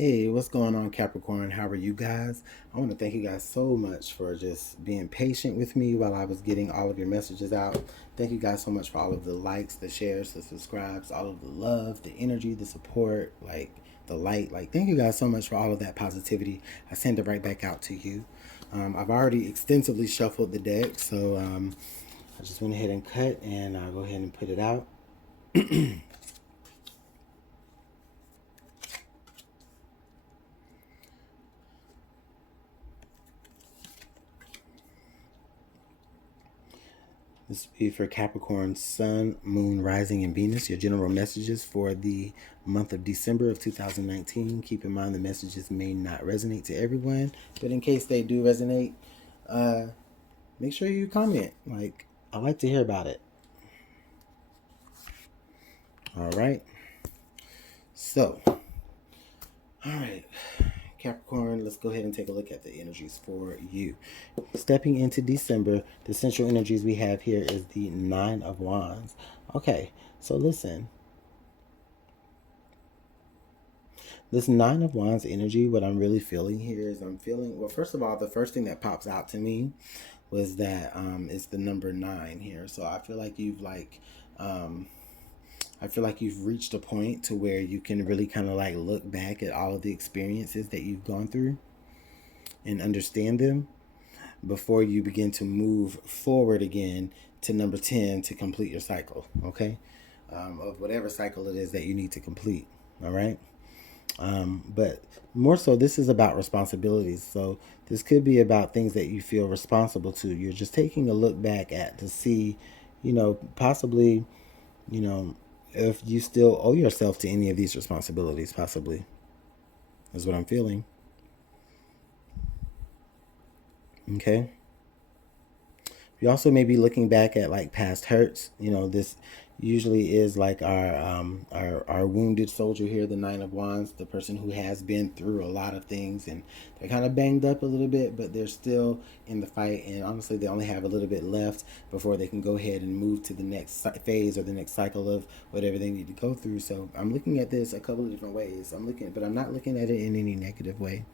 Hey, what's going on, Capricorn? How are you guys? I want to thank you guys so much for just being patient with me while I was getting all of your messages out. Thank you guys so much for all of the likes, the shares, the subscribes, all of the love, the energy, the support, like the light. Like, thank you guys so much for all of that positivity. I send it right back out to you. I've already extensively shuffled the deck, so I just went ahead and cut, and I'll go ahead and put it out. This will be for Capricorn, Sun, Moon, Rising, and Venus. Your general messages for the month of December of 2019. Keep in mind the messages may not resonate to everyone, but in case they do resonate, make sure you comment. Like, I like to hear about it. All right. So, all right. Capricorn, let's go ahead and take a look at the energies for you. Stepping into December, the central energies we have here is the Nine of Wands. Okay, so listen. This Nine of Wands energy, what I'm really feeling here is I'm feeling, well, first of all, the first thing that pops out to me was that it's the number 9 here. So I feel like I feel like you've reached a point to where you can really kind of like look back at all of the experiences that you've gone through and understand them before you begin to move forward again to number 10 to complete your cycle, okay? Of whatever cycle it is that you need to complete, all right? But more so, this is about responsibilities. So this could be about things that you feel responsible to. You're just taking a look back at to see, possibly, you know, if you still owe yourself to any of these responsibilities, possibly, is what I'm feeling. Okay. You also may be looking back at like past hurts. This usually is like our wounded soldier here, the Nine of Wands, the person who has been through a lot of things and they're kind of banged up a little bit, but they're still in the fight. And honestly, they only have a little bit left before they can go ahead and move to the next phase or the next cycle of whatever they need to go through. So I'm looking at this a couple of different ways. But I'm not looking at it in any negative way.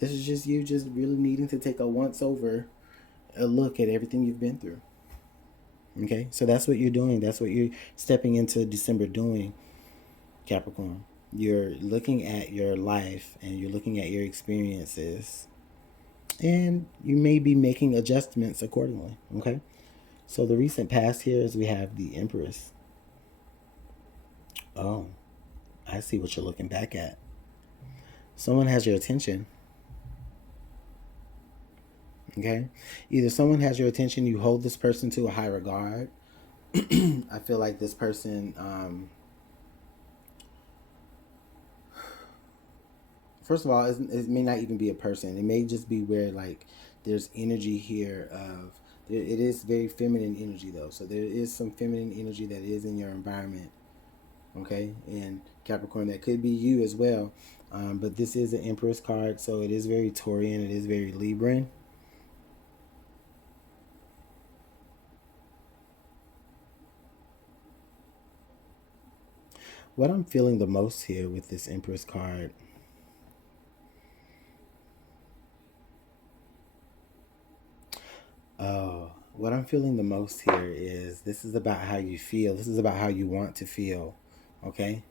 This is just you just really needing to take a once over a look at everything you've been through. Okay, so that's what you're doing. That's what you're stepping into December doing, Capricorn. You're looking at your life and you're looking at your experiences, and you may be making adjustments accordingly. Okay, so the recent past here is we have the Empress. Oh, I see what you're looking back at. Someone has your attention. Okay, either someone has your attention, you hold this person to a high regard. I feel like this person, first of all, it may not even be a person. It may just be where like there's energy here of it is very feminine energy though. So there is some feminine energy that is in your environment. Okay, and Capricorn, that could be you as well. But this is an Empress card, so it is very Taurian. It is very Libran. What I'm feeling the most here with this Empress card, what I'm feeling the most here is this is about how you feel. This is about how you want to feel. Okay,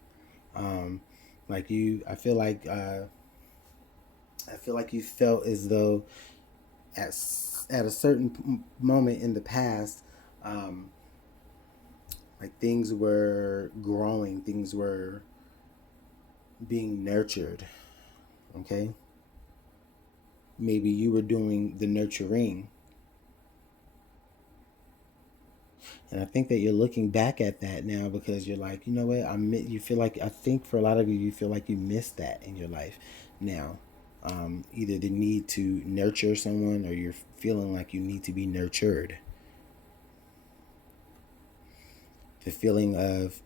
um, like I feel like you felt as though at at a certain moment in the past, um, like things were growing, things were being nurtured. Okay, maybe you were doing the nurturing. And I think that you're looking back at that now because you're like, you know what? You feel like, I think for a lot of you, you feel like you missed that in your life now. Either the need to nurture someone or you're feeling like you need to be nurtured. The feeling of,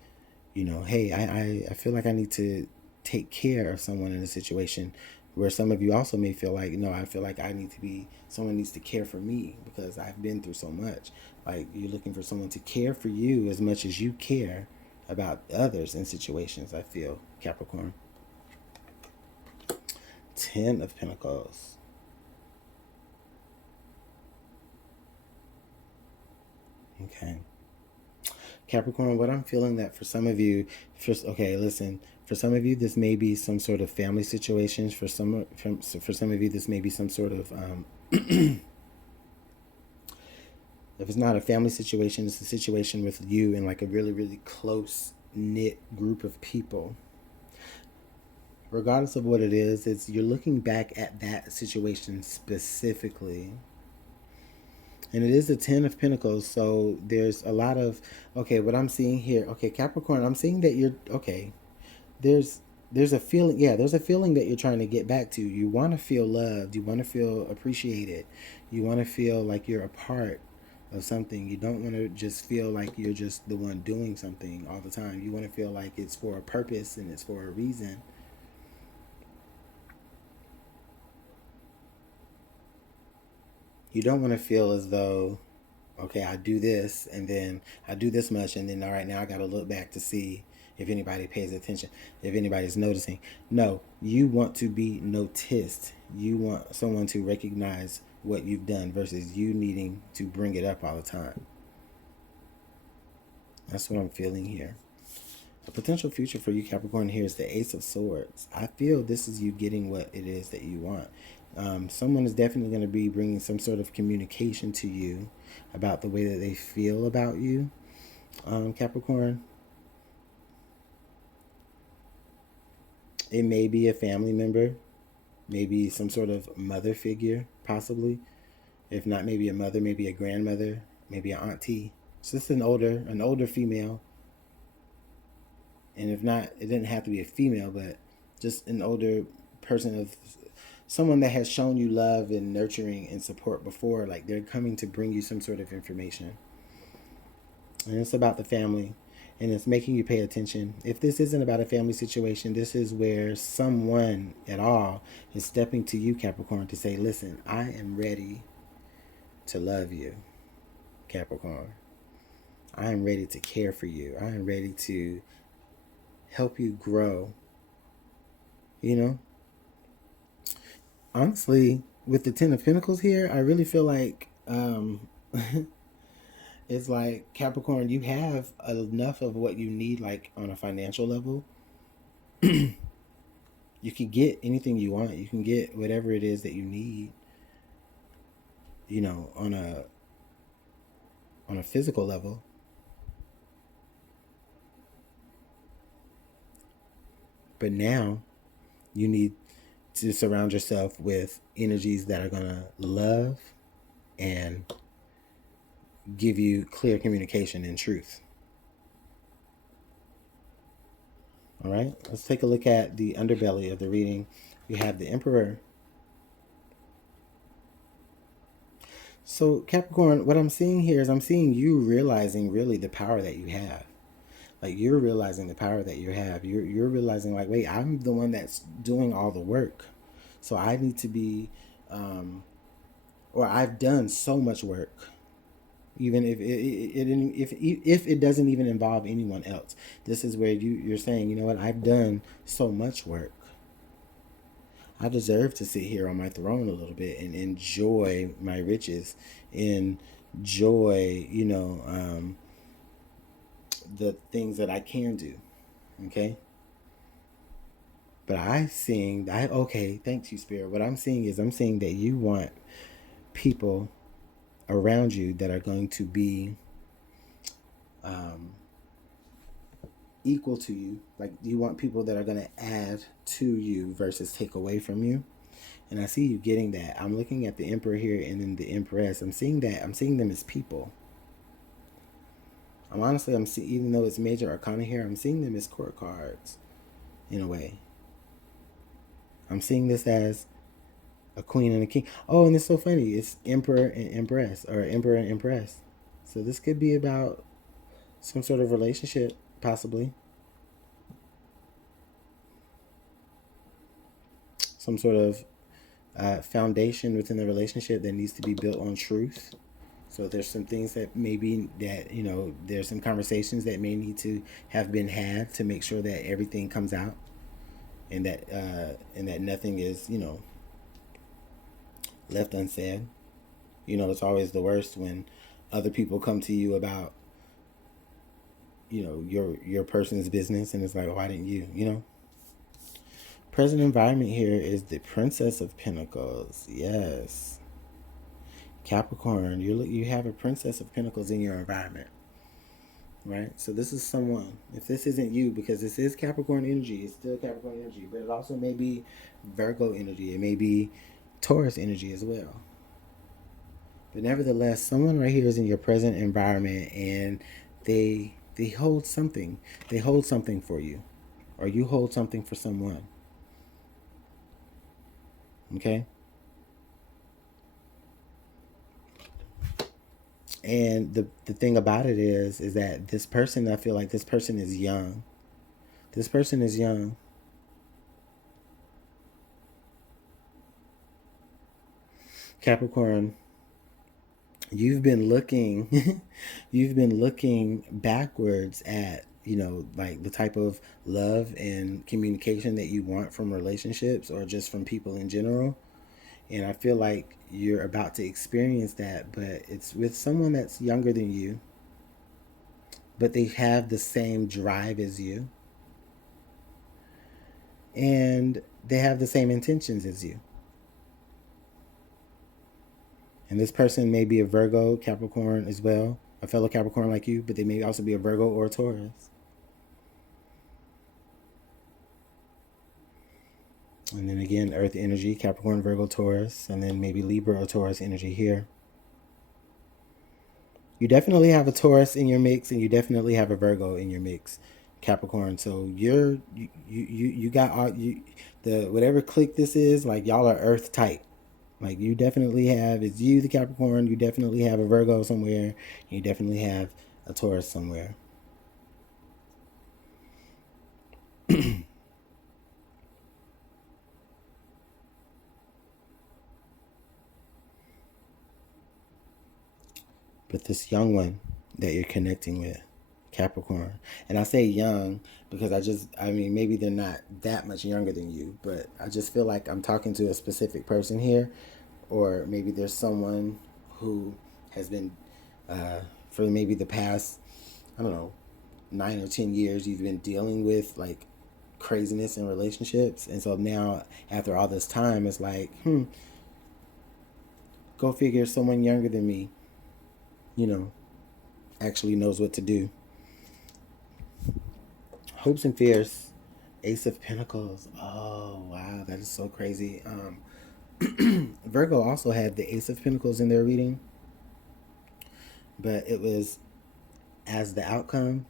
hey, I feel like I need to take care of someone in a situation where some of you also may feel like, no, I feel like someone needs to care for me because I've been through so much. Like you're looking for someone to care for you as much as you care about others in situations, I feel, Capricorn. Ten of Pentacles. Okay. Capricorn, what I'm feeling that for some of you, okay, listen, for some of you, this may be some sort of family situations. For some of you, this may be some sort of, if it's not a family situation, it's a situation with you and like a really, really close knit group of people. Regardless of what it is, you're looking back at that situation specifically. And it is the Ten of Pentacles, so there's a lot of, okay, what I'm seeing here, okay, Capricorn, I'm seeing that you're, okay, there's a feeling, yeah, there's a feeling that you're trying to get back to. You want to feel loved, you want to feel appreciated, you want to feel like you're a part of something. You don't want to just feel like you're just the one doing something all the time. You want to feel like it's for a purpose and it's for a reason. You don't want to feel as though, okay, I do this and then I do this much and then all right, now I got to look back to see if anybody pays attention, if anybody's noticing. No, you want to be noticed. You want someone to recognize what you've done versus you needing to bring it up all the time. That's what I'm feeling here. A potential future for you, Capricorn, here is the Ace of Swords. I feel this is you getting what it is that you want. Someone is definitely going to be bringing some sort of communication to you about the way that they feel about you, Capricorn. It may be a family member, maybe some sort of mother figure, possibly. If not, maybe a mother, maybe a grandmother, maybe an auntie. So this is an older female. And if not, it didn't have to be a female, but just an older person, of someone that has shown you love and nurturing and support before. Like they're coming to bring you some sort of information. And it's about the family. And it's making you pay attention. If this isn't about a family situation, this is where someone at all is stepping to you, Capricorn, to say, listen, I am ready to love you, Capricorn. I am ready to care for you. I am ready to help you grow. You know? Honestly, with the Ten of Pentacles here, I really feel like it's like, Capricorn, you have enough of what you need, like on a financial level. You can get anything you want. You can get whatever it is that you need, you know, on a physical level. But now you need to surround yourself with energies that are going to love and give you clear communication and truth. All right, let's take a look at the underbelly of the reading. We have the Emperor. So Capricorn, what I'm seeing here is I'm seeing you realizing really the power that you have. Like you're realizing the power that you have. You're realizing like, wait, I'm the one that's doing all the work. So I need to be, or I've done so much work. Even if it doesn't even involve anyone else. This is where you're saying, you know what, I've done so much work. I deserve to sit here on my throne a little bit and enjoy my riches, enjoy, you know, the things that I can do. Okay. But okay, thanks you, Spirit. What I'm seeing is I'm seeing that you want people around you that are going to be equal to you. Like you want people that are going to add to you versus take away from you. And I see you getting that. I'm looking at the Emperor here and then the Empress. I'm seeing them as people. Even though it's major arcana here, I'm seeing them as court cards in a way. I'm seeing this as a queen and a king. Oh, and it's so funny. It's Emperor and Empress, or Emperor and Empress. So this could be about some sort of relationship, possibly. Some sort of foundation within the relationship that needs to be built on truth. So there's some things that maybe that, you know, there's some conversations that may need to have been had to make sure that everything comes out. and that nothing is, you know, left unsaid. You know, it's always the worst when other people come to you about, you know, your person's business, and it's like, why didn't you? You know. Present environment here is the Princess of Pentacles. Yes, Capricorn, you have a Princess of Pentacles in your environment, right? So this is someone. If this isn't you, because this is Capricorn energy, it's still Capricorn energy, but it also may be Virgo energy. It may be Taurus energy as well. But nevertheless, someone right here is in your present environment, and they hold something. They hold something for you, or you hold something for someone. Okay? And the thing about it is that this person, I feel like this person is young. This person is young. Capricorn, you've been looking you've been looking backwards at, you know, like the type of love and communication that you want from relationships or just from people in general. And I feel like you're about to experience that, but it's with someone that's younger than you, but they have the same drive as you, and they have the same intentions as you. And this person may be a Virgo, Capricorn as well, a fellow Capricorn like you, but they may also be a Virgo or a Taurus. And then again, Earth energy, Capricorn, Virgo, Taurus, and then maybe Libra or Taurus energy here. You definitely have a Taurus in your mix, and you definitely have a Virgo in your mix, Capricorn. So you got all you the whatever clique this is, like y'all are Earth type. Like you definitely have, it's you the Capricorn, you definitely have a Virgo somewhere, you definitely have a Taurus somewhere. But this young one that you're connecting with, Capricorn, and I say young because I mean, maybe they're not that much younger than you, but I just feel like I'm talking to a specific person here, or maybe there's someone who has been, for maybe the past, I don't know, 9 or 10 years, you've been dealing with like craziness in relationships, and so now after all this time, it's like, go figure, someone younger than me, you know, actually knows what to do. Hopes and fears, Ace of Pentacles. Oh wow, that is so crazy. Virgo also had the Ace of Pentacles in their reading, but it was as the outcome.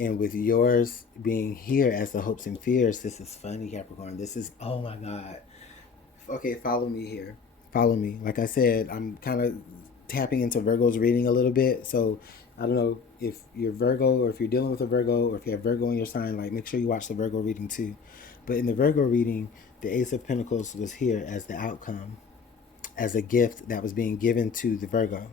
And with yours being here as the hopes and fears, this is funny, Capricorn. This is, oh my God. Okay, follow me here. Follow me. Like I said, I'm kind of tapping into Virgo's reading a little bit. So I don't know if you're Virgo, or if you're dealing with a Virgo, or if you have Virgo in your sign, like make sure you watch the Virgo reading too. But in the Virgo reading, the Ace of Pentacles was here as the outcome, as a gift that was being given to the Virgo.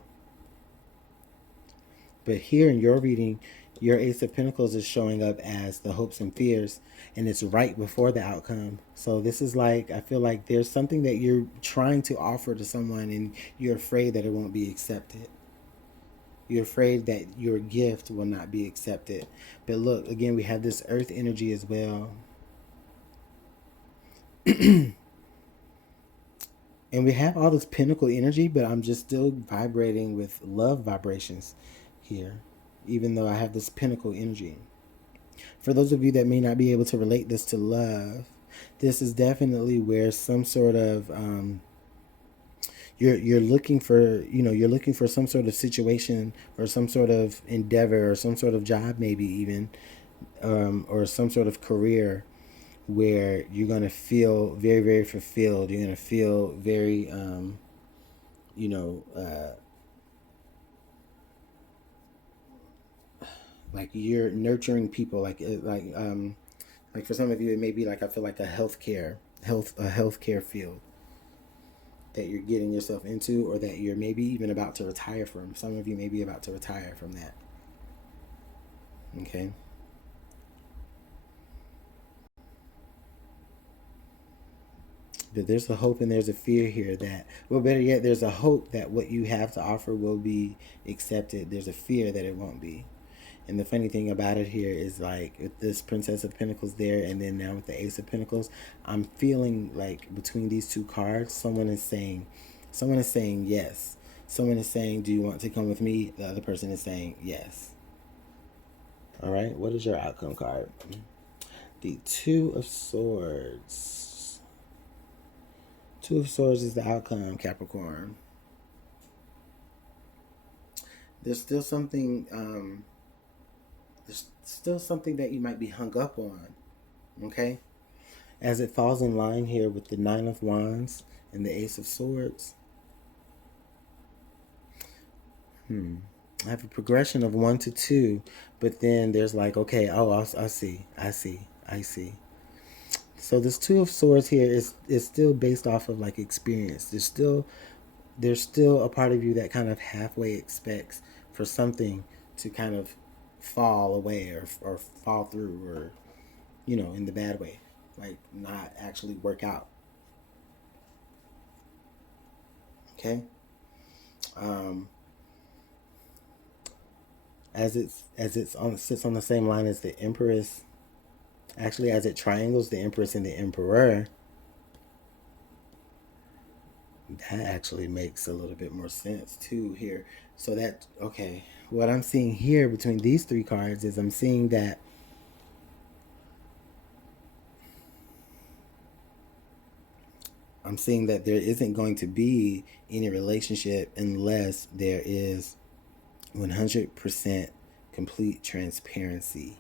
But here in your reading, your Ace of Pentacles is showing up as the hopes and fears, and it's right before the outcome. So this is like, I feel like there's something that you're trying to offer to someone, and you're afraid that it won't be accepted. You're afraid that your gift will not be accepted. But look, again, we have this earth energy as well. And we have all this pinnacle energy, but I'm just still vibrating with love vibrations here, even though I have this pinnacle energy. For those of you that may not be able to relate this to love, this is definitely where some sort of you're looking for, you know, you're looking for some sort of situation or some sort of endeavor or some sort of job, maybe even, or some sort of career where you're gonna feel very, very fulfilled. You're gonna feel very, you know, like you're nurturing people, like for some of you, it may be like, I feel like a healthcare field that you're getting yourself into, or that you're maybe even about to retire from. Some of you may be about to retire from that. Okay. But there's a hope and there's a fear here that, well, better yet, there's a hope that what you have to offer will be accepted. There's a fear that it won't be. And the funny thing about it here is, like, with this Princess of Pentacles there, and then now with the Ace of Pentacles, I'm feeling like between these two cards, someone is saying yes. Someone is saying, do you want to come with me? The other person is saying yes. All right, what is your outcome card? The Two of Swords. Two of Swords is the outcome, Capricorn. There's still something, that you might be hung up on, okay? As it falls in line here with the Nine of Wands and the Ace of Swords. I have a progression of 1 to 2, but then there's like, okay, oh, I see. So this Two of Swords here is still based off of like experience. There's still a part of you that kind of halfway expects for something to kind of fall away or fall through, or, you know, in the bad way, like not actually work out. Okay. As it sits on the same line as the Empress. Actually, as it triangles the Empress and the Emperor, that actually makes a little bit more sense too here. So that, okay, what I'm seeing here between these three cards is I'm seeing that there isn't going to be any relationship unless there is 100% complete transparency.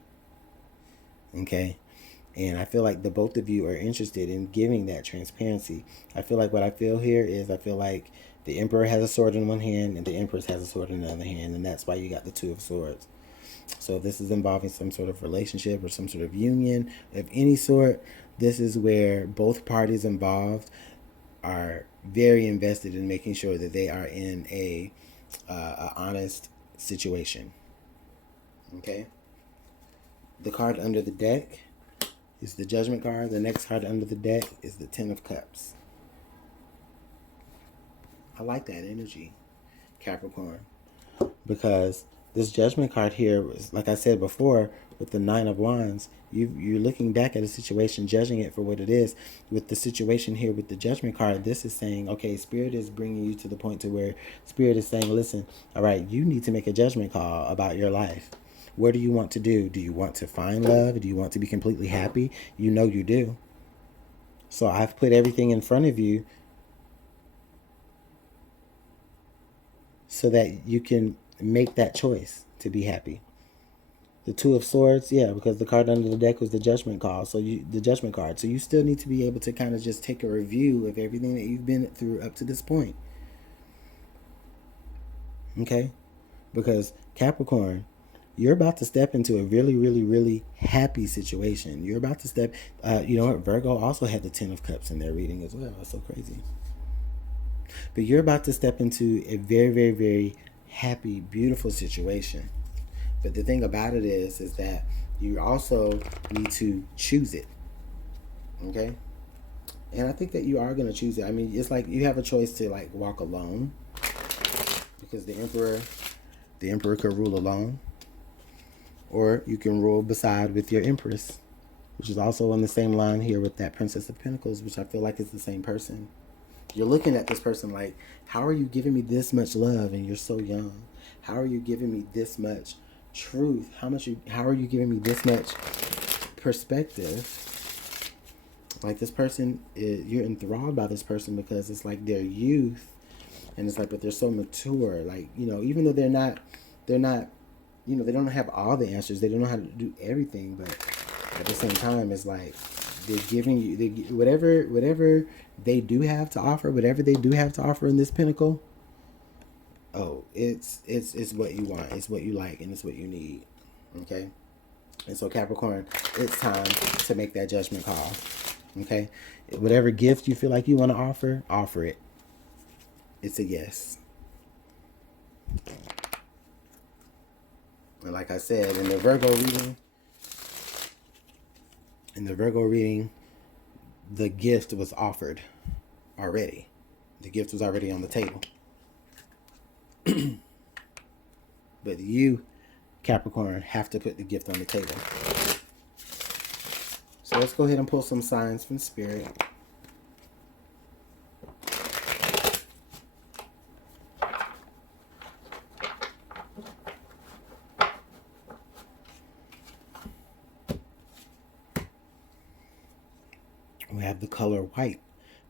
Okay? And I feel like the both of you are interested in giving that transparency. I feel like what I feel here is, I feel like the Emperor has a sword in one hand and the Empress has a sword in the other hand, and that's why you got the Two of Swords. So if this is involving some sort of relationship or some sort of union of any sort, this is where both parties involved are very invested in making sure that they are in a honest situation. Okay? The card under the deck is the Judgment card. The next card under the deck is the Ten of Cups. I like that energy, Capricorn, because this Judgment card here was, like I said before, with the Nine of Wands, you're looking back at a situation, judging it for what it is. With the situation here with the Judgment card, this is saying, okay, Spirit is bringing you to the point to where Spirit is saying, listen, all right, you need to make a judgment call about your life. What do you want to do? Do you want to find love? Do you want to be completely happy? You know you do. So I've put everything in front of you so that you can make that choice to be happy. The Two of Swords, yeah, because the card under the deck was the Judgment call, the Judgment card. So you still need to be able to kind of just take a review of everything that you've been through up to this point. Okay? Because Capricorn, you're about to step into a really, really, really happy situation. You're about to step, you know what, Virgo also had the Ten of Cups in their reading as well. That's so crazy. But you're about to step into a very, very, very happy, beautiful situation. But the thing about it is that you also need to choose it. Okay? And I think that you are going to choose it. I mean, it's like you have a choice to like walk alone, because the Emperor could rule alone. Or you can rule beside with your Empress, which is also on the same line here with that Princess of Pentacles, which I feel like is the same person. You're looking at this person like, how are you giving me this much love and you're so young? How are you giving me this much truth? How are you giving me this much perspective? Like, this person, you're enthralled by this person because it's like their youth, and it's like, but they're so mature. Like, you know, even though they're not, you know, they don't have all the answers. They don't know how to do everything, but at the same time, it's like they're giving you whatever they do have to offer, whatever they do have to offer in this pinnacle. Oh, it's what you want, it's what you like, and it's what you need. Okay? And so Capricorn, it's time to make that judgment call. Okay? Whatever gift you feel like you want to offer it. It's a yes. And like I said, in the Virgo reading, the gift was offered. already. The gift was already on the table. But you, Capricorn, have to put the gift on the table. So let's go ahead and pull some signs from Spirit. We have the color white,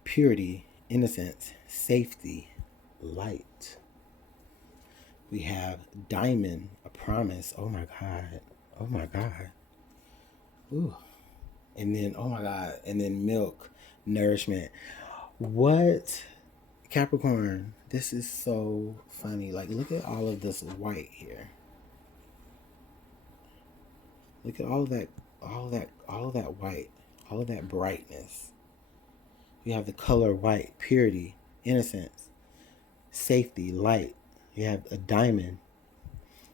purity, innocence, safety, light. We have diamond, a promise. Oh my God. Oh my God. Ooh. And then, oh my God. And then milk, nourishment. What? Capricorn, this is so funny. Like, look at all of this white here. Look at all of that white, all of that brightness. You have the color white, purity, innocence, safety, light. You have a diamond.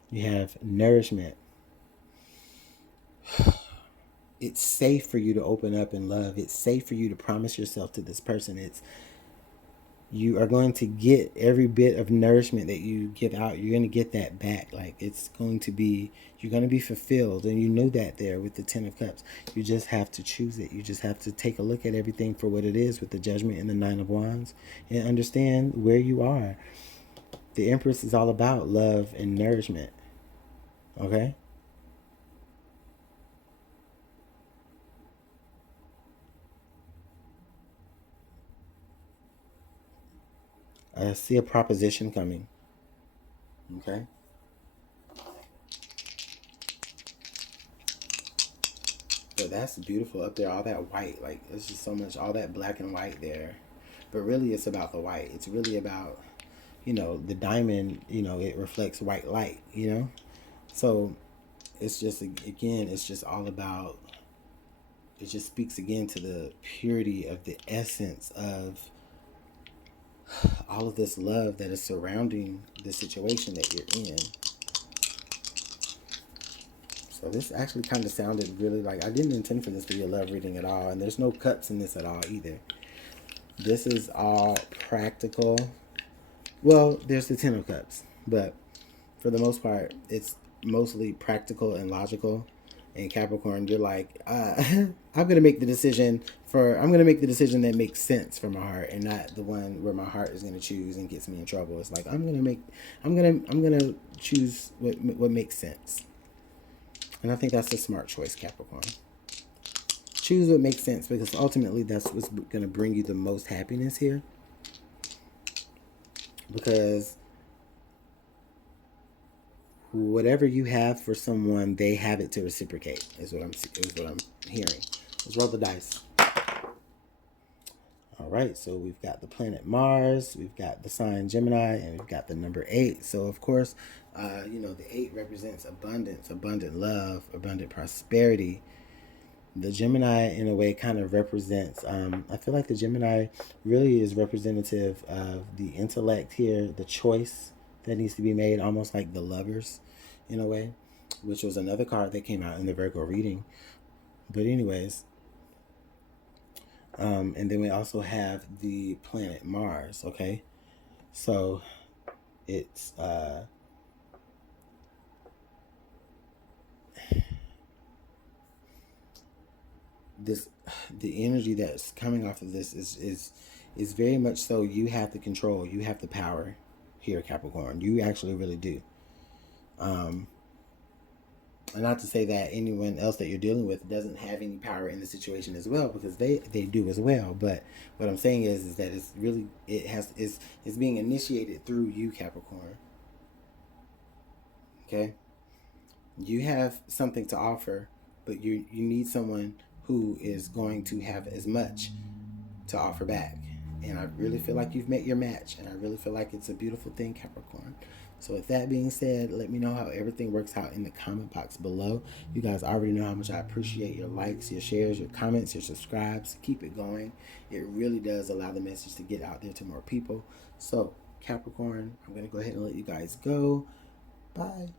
You have nourishment. It's safe for you to open up and love. It's safe for you to promise yourself to this person. You are going to get every bit of nourishment that you give out. You're going to get that back. Like, it's going to be, you're going to be fulfilled. And you know that there with the 10 of Cups. You just have to choose it. You just have to take a look at everything for what it is with the Judgment and the 9 of Wands and understand where you are. The Empress is all about love and nourishment. Okay? I see a proposition coming. Okay? So that's beautiful up there. All that white. Like, there's just so much, all that black and white there. But really, it's about the white. It's really about, the diamond, it reflects white light, So it's just, again, it's just all about, it just speaks again to the purity of the essence of all of this love that is surrounding the situation that you're in. So this actually kind of sounded really like, I didn't intend for this to be a love reading at all. And there's no cups in this at all either. This is all practical. Well, there's the 10 of Cups. But for the most part, it's mostly practical and logical. And Capricorn, you're like, I'm going to make the decision that makes sense for my heart, and not the one where my heart is going to choose and gets me in trouble. It's like, I'm going to choose what makes sense. And I think that's a smart choice, Capricorn. Choose what makes sense, because ultimately that's what's going to bring you the most happiness here. Because whatever you have for someone, they have it to reciprocate, is what I'm hearing. Let's roll the dice. All right, so we've got the planet Mars, we've got the sign Gemini, and we've got the number 8. So, of course, the 8 represents abundance, abundant love, abundant prosperity. The Gemini, in a way, kind of represents, I feel like the Gemini really is representative of the intellect here, the choice that needs to be made, almost like the Lovers, in a way, which was another card that came out in the Virgo reading. But anyways, and then we also have the planet Mars, okay? So it's the energy that's coming off of this is very much so you have the control, you have the power here, Capricorn. You actually really do. And not to say that anyone else that you're dealing with doesn't have any power in the situation as well, because they do as well. But what I'm saying is that it's really, it's being initiated through you, Capricorn. Okay? You have something to offer, but you need someone who is going to have as much to offer back. And I really feel like you've met your match, and I really feel like it's a beautiful thing, Capricorn. So with that being said, let me know how everything works out in the comment box below. You guys already know how much I appreciate your likes, your shares, your comments, your subscribes. Keep it going. It really does allow the message to get out there to more people. So, Capricorn, I'm going to go ahead and let you guys go. Bye.